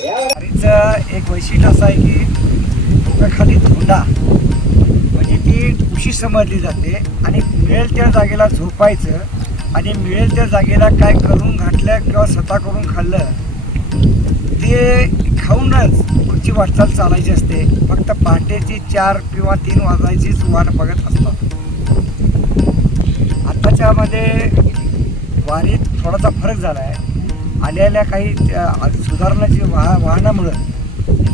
वारीचं एक वैशिष्ट्य असं आहे की डोक्याखाली धोंडा म्हणजे ती उशी समजली जाते आणि मिळेल त्या जागेला झोपायचं आणि मिळेल त्या जागेला काय करून घातलं किंवा स्वतः करून खाल्लं ते खाऊनच पुढची वाटचाल चालायची असते. फक्त पहाटेची चार किंवा तीन वाजायचीच वाट बघत असतात आत्ताच्यामध्ये वारीत थोडासा फरक झाला आहे आलेल्या काही त्या सुधारणाची वाह वाहनामुळं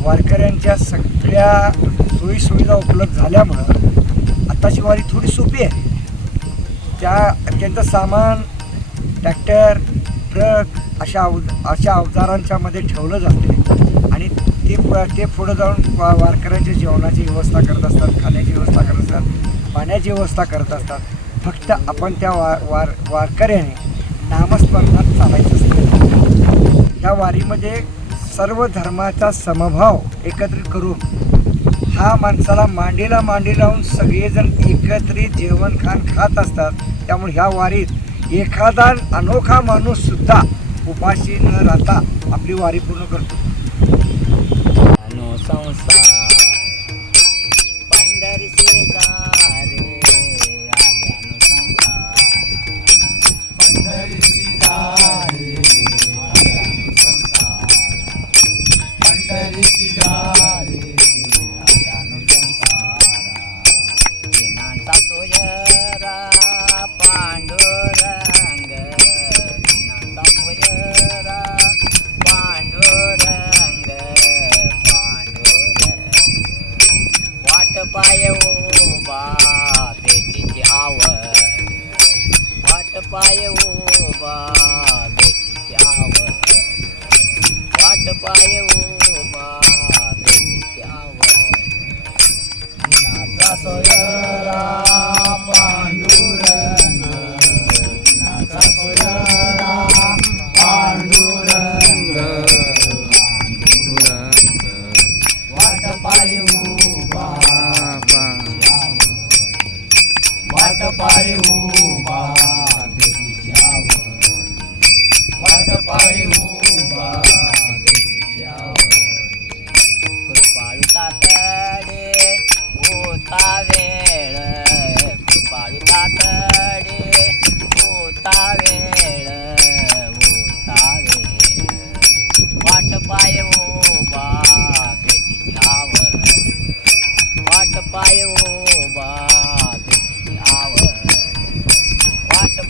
वारकऱ्यांच्या सगळ्या सोयीसुविधा उपलब्ध झाल्यामुळं आत्ताची वारी थोडी सोपी आहे. त्या त्यांचं सामान ट्रॅक्टर ट्रक अशा अव अशा अवजारांच्या मध्ये ठेवलं जाते. आणि ते ते पुढं जाऊन वा वारकऱ्यांच्या जेवणाची व्यवस्था करत असतात खाण्याची व्यवस्था करत असतात पाण्याची व्यवस्था करत असतात. फक्त आपण त्या वा वार वारकऱ्याने नामस्मरणात चालायचं असतं. ह्या वारीमध्ये सर्व धर्माचा समभाव एकत्रित करून हा माणसाला मांडीला मांडी लावून सगळेजण एकत्रित जेवण खाण खात असतात. त्यामुळे ह्या वारीत एखादा अनोखा माणूससुद्धा उपाशी न राहता आपली वारी पूर्ण करतो.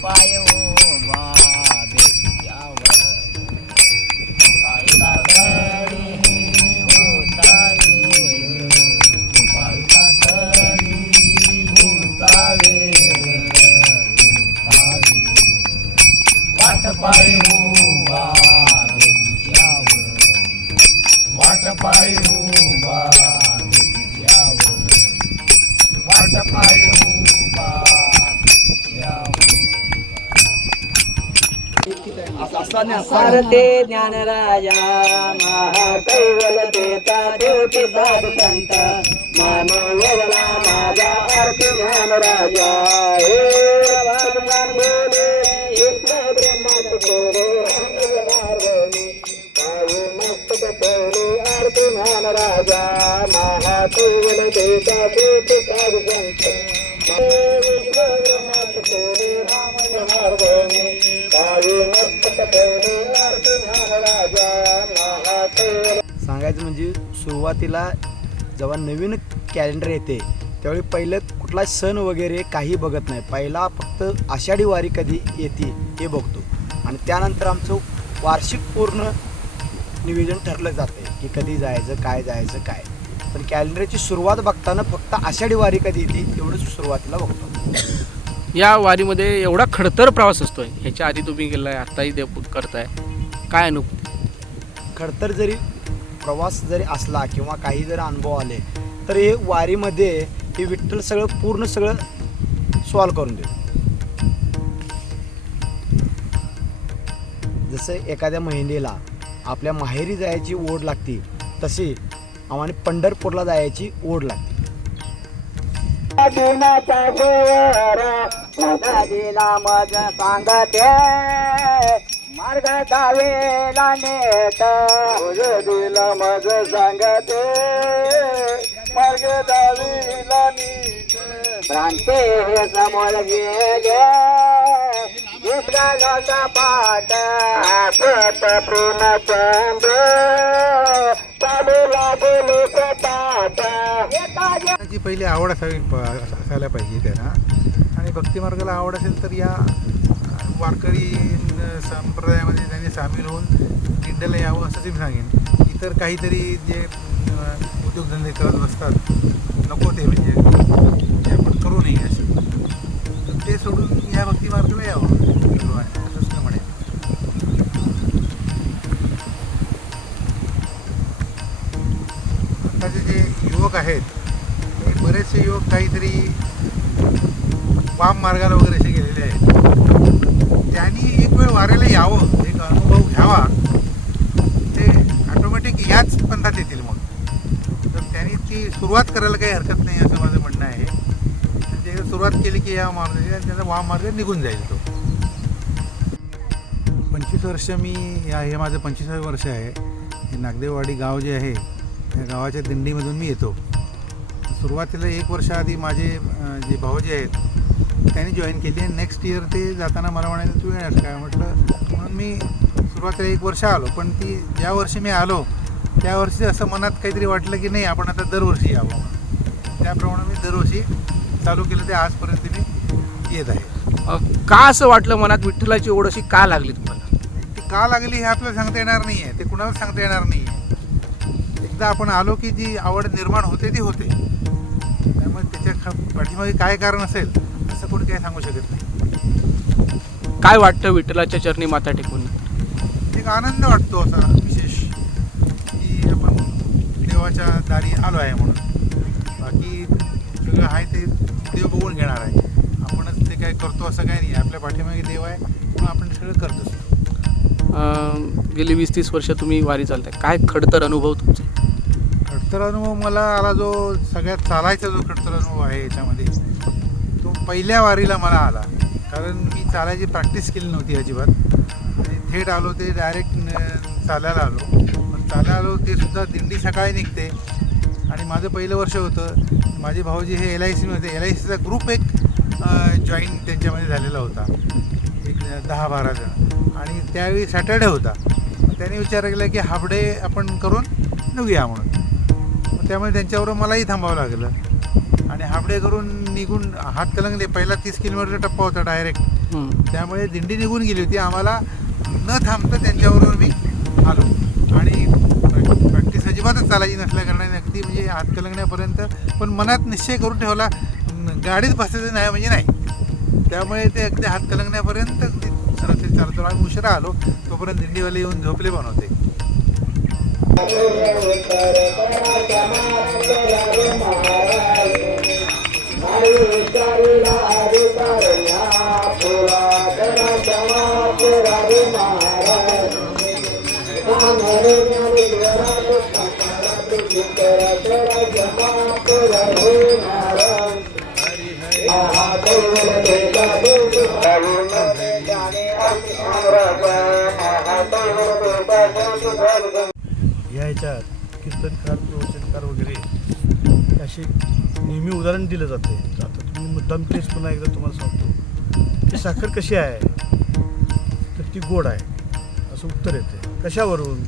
वाट सरते ज्ञान राजा महाकैवल महाकैवलते तादेवति साधु संत मानवला माजा अर्थ ज्ञान राजा हे भगवान बोले इस ब्रह्म को इतने मस्त कोरे अर्थ ज्ञान राजा महाकैवल देता तादेवति सुरुवातीला जेव्हा नवीन कॅलेंडर येते त्यावेळी पहिलं कुठला सण वगैरे काही बघत नाही. पहिला फक्त आषाढी वारी कधी येते हे बघतो. आणि त्यानंतर आमचं वार्षिक पूर्ण नियोजन ठरलं जाते की कधी जायचं काय जायचं काय. पण कॅलेंडरची सुरुवात बघताना फक्त आषाढी वारी कधी येते एवढंच सुरुवातीला बघतो. या वारीमध्ये एवढा खडतर प्रवास असतोय. ह्याच्या आधी तुम्ही गेलाय आत्ताही ते करताय. काय अनुभव? खडतर जरी प्रवास जरी असला किंवा काही जर अनुभव आले तर हे वारीमध्ये हे विठ्ठल सगळं पूर्ण सगळं सॉल्व करून देतो. जसं एखाद्या महिलेला आपल्या माहेरी जायची ओढ लागते तशी आम्हाला पंढरपूरला जायची ओढ लागते. सांगते. मार्ग दावेला नेत. दिला मज सांगते मार्ग दावेला भ्रांते हे समोर गेले दुसऱ्या पाठ. सत प्रेम चंद्र चालू लागले पहिली आवड असावी प- असायला पाहिजे त्यांना. आणि भक्तिमार्गाला आवड असेल तर या वारकरी संप्रदायामध्ये त्यांनी सामील होऊन दिंडला यावं असं मी सांगेन. इतर काहीतरी जे उद्योगधंदे करत बसतात नको ते म्हणजे ते आपण करू नये असे. ते सोडून या भक्तिमार्गाला यावं असंच मी म्हणेन आताचे जे युवक आहेत ते बरेचसे युवक काहीतरी वाम मार्गाला वगैरे असे गेलेले आहेत त्यांनी एक वेळ वाऱ्याला यावं एक अनुभव घ्यावा ते ऑटोमॅटिक याच पंथात येतील मग. तर त्यांनी ती सुरुवात करायला काही हरकत नाही असं माझं म्हणणं आहे. ते सुरुवात केली की या मार्गाने त्याचा वाम मार्ग निघून जाईल तो. पंचवीस वर्ष मी या हे माझं पंचवीसावे वर्ष आहे. हे नागदेववाडी गाव जे आहे त्या गावाच्या दिंडीमधून मी येतो. सुरुवातीला एक वर्षाआधी माझे जे भाऊजी आहेत त्यांनी जॉईन केली आणि नेक्स्ट इयर ते जाताना मला म्हणाले तू येणार काय म्हटलं म्हणून मी सुरुवातीला एक वर्ष आलो पण ती ज्या वर्षी मी आलो त्या वर्षी असं मनात काहीतरी वाटलं की नाही आपण आता दरवर्षी यावं त्याप्रमाणे मी दरवर्षी चालू केलं ते आजपर्यंत मी येत आहे. का असं वाटलं मनात? विठ्ठलाची ओढ अशी का लागली तुम्हाला? ती का लागली हे आपल्याला सांगता येणार नाही आहे ते कुणालाच सांगता येणार नाही आहे एकदा आपण आलो की जी आवड निर्माण होते ती होते. त्यामुळे त्याच्या पाठीमागे काय कारण असेल? कोणी काही सांगू शकत नाही. काय वाटतं विठ्ठलाच्या चरणी माथा टेकून? एक आनंद वाटतो असा विशेष की आपण देवाच्या दारी आलो आहे म्हणून. बाकी सगळं आहे ते देव बघून घेणार आहे. आपणच ते काय करतो असं काही नाही आपल्या पाठीमागे देव आहे म्हणून आपण सगळं करतोच अ, गेली वीस तीस वर्ष तुम्ही वारी चालताय. काय खडतर अनुभव तुमचे? खडतर अनुभव मला आला जो सगळ्यात चालायचा जो खडतर अनुभव आहे याच्यामध्ये पहिल्या वारीला मला आला. कारण मी चालायची प्रॅक्टिस केली नव्हती अजिबात. आणि थेट आलो ते डायरेक्ट चालायला आलो. पण चालायला आलो ते सुद्धा दिंडी सकाळी निघते. आणि माझं पहिलं वर्ष होतं. माझे भाऊजी हे एल आय सीमध्ये एल आय सीचा ग्रुप एक जॉईन त्यांच्यामध्ये झालेला होता. एक दहा बारा जण. आणि त्यावेळी सॅटर्डे होता. त्यांनी विचार केला की हाफ डे आपण करून निघूया म्हणून. मग त्यामुळे त्यांच्याबरोबर मलाही थांबावं लागलं. आणि हाफ डे करून निघून हात कलंगले. पहिला तीस किलोमीटरचा टप्पा होता डायरेक्ट. त्यामुळे दिंडी निघून गेली होती. आम्हाला न थांबता त्यांच्याबरोबर मी आलो. आणि प्रॅ- प्रॅक्टिस अजिबातच चालायची नसल्या कारणाने अगदी म्हणजे हात कलंगण्यापर्यंत पण मनात निश्चय करून ठेवला गाडीत बसायचं नाही म्हणजे नाही. त्यामुळे ते अगदी हात कलंगण्यापर्यंत अगदी सरासरी चालतो आम्ही उशिरा आलो. तोपर्यंत दिंडीवाले येऊन झोपले पण होते. या कीर्तनकार प्रवचनकार वगैरे. असे नेहमी उदाहरण दिलं जाते. आता तुम्ही मुद्दाम तेच पुन्हा एकदा तुम्हाला सांगतो. की साखर कशी आहे? तर ती गोड आहे. असं उत्तर येते कशावरून?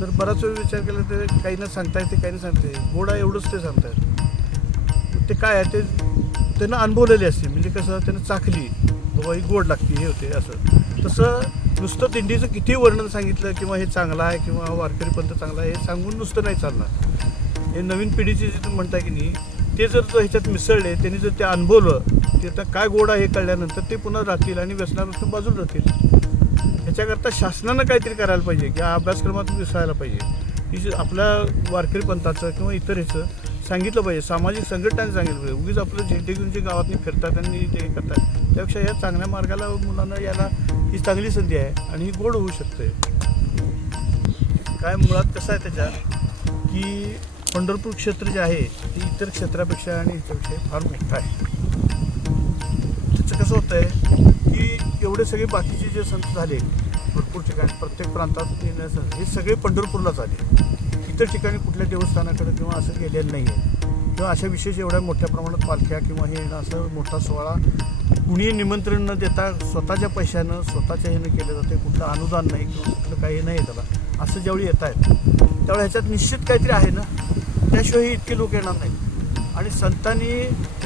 तर बराच वेळ विचार केला तर काही ना सांगता येते काही ना सांगते गोड आहे एवढंच ते सांगतात. ते काय आहे? ते त्यांना अनुभवलेले असते. म्हणजे कसं? त्यांना चाखली. बाबा ही गोड लागते हे होते असं. तसं नुसतं दिंडीचं किती वर्णन सांगितलं किंवा हे चांगलं आहे किंवा वारकरी पंथ चांगला आहे हे सांगून नुसतं नाही चालणार. हे नवीन पिढीचे जे तुम्ही म्हणता की नाही ते जर ह्याच्यात मिसळले त्यांनी जर ते अनुभवलं ते आता काय गोड आहे कळल्यानंतर ते पुन्हा राहतील आणि व्यसनापासून बाजूला राहतील. ह्याच्याकरता शासनानं काहीतरी करायला पाहिजे किंवा अभ्यासक्रमातून दिसायला पाहिजे. की जे आपल्या वारकरी पंथाचं किंवा इतर ह्याचं सांगितलं पाहिजे सामाजिक संघटनांनी सांगितलं पाहिजे. उगीच आपलं झेंडे घेऊन जे गावातनी फिरतात आणि ते करतात. त्यापेक्षा या चांगल्या मार्गाला मुलांना याला ही चांगली संधी आहे आणि ही गोड होऊ शकते. काय मुळात कसं आहे त्याच्यात की पंढरपूर क्षेत्र जे आहे ते इतर क्षेत्रापेक्षा आणि ह्याच्यापेक्षा फार मोठं आहे. त्याचं कसं होतं आहे की एवढे सगळे बाकीचे जे संत झाले भरपूर ठिकाणी प्रत्येक प्रांतात येण्याचं हे सगळे पंढरपूरलाच आले. इतर ठिकाणी कुठल्या देवस्थानाकडे किंवा असं गेलेलं नाही आहे किंवा अशा विशेष एवढ्या मोठ्या प्रमाणात पालख्या किंवा हे येणं असं मोठा सोहळा कुणीही निमंत्रण न देता स्वतःच्या पैशानं स्वतःच्या ह्यानं केलं जाते कुठलं अनुदान नाही किंवा कुठलं काही नाही त्याला. असं ज्यावेळी येत आहेत त्यावेळी ह्याच्यात निश्चित काहीतरी आहे ना? त्याशिवायही इतके लोक येणार नाहीत. आणि संतांनी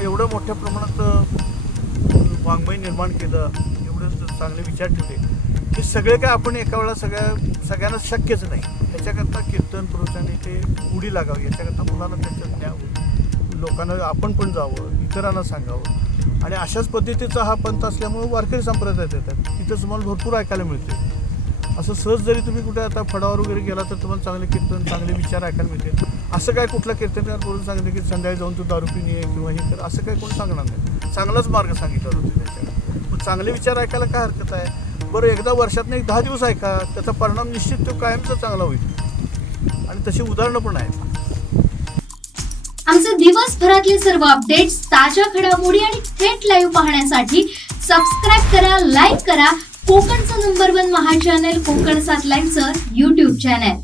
एवढं मोठ्या प्रमाणात वाङ्मय निर्माण केलं एवढं चांगले विचार ठेवले हे सगळे काय आपण एका वेळा सगळ्या सगळ्यांना शक्यच नाही. ह्याच्याकरता कीर्तन पुरुषांनी ते उडी लागावी याच्याकरता मुलांना त्याच्यात न्यावं लोकांना आपण पण जावं इतरांना सांगावं. आणि अशाच पद्धतीचा हा पंथ असल्यामुळे वारकरी संप्रदायात येतात. तिथं तुम्हाला भरपूर ऐकायला मिळते. असं सहज जरी तुम्ही कुठे आता फडावर वगैरे गेला तर तुम्हाला चांगले कीर्तन चांगले विचार ऐकायला मिळतील. असं काय कुठला कीर्तनकार बोलून सांगितलं की संध्याकाळी जाऊन तू दारू पिणे किंवा हे कर? असं काही कोण सांगणार नाही. चांगलाच मार्ग सांगितला जातो त्याच्यात मग चांगले विचार ऐकायला काय हरकत आहे? बरं एकदा वर्षात एक दहा दिवस ऐका त्याचा परिणाम निश्चित तो कायमचा चांगला होईल. आणि तशी उदाहरणं पण आहेत. आमचे दिवसभरातले सर्व अपडेट्स ताज्या घडामोडी आणि थेट लाईव्ह पाहण्यासाठी सबस्क्राईब करा लाईक करा. कोकणचं नंबर वन महा चॅनल कोकण सात लाईनचं युट्यूब चॅनल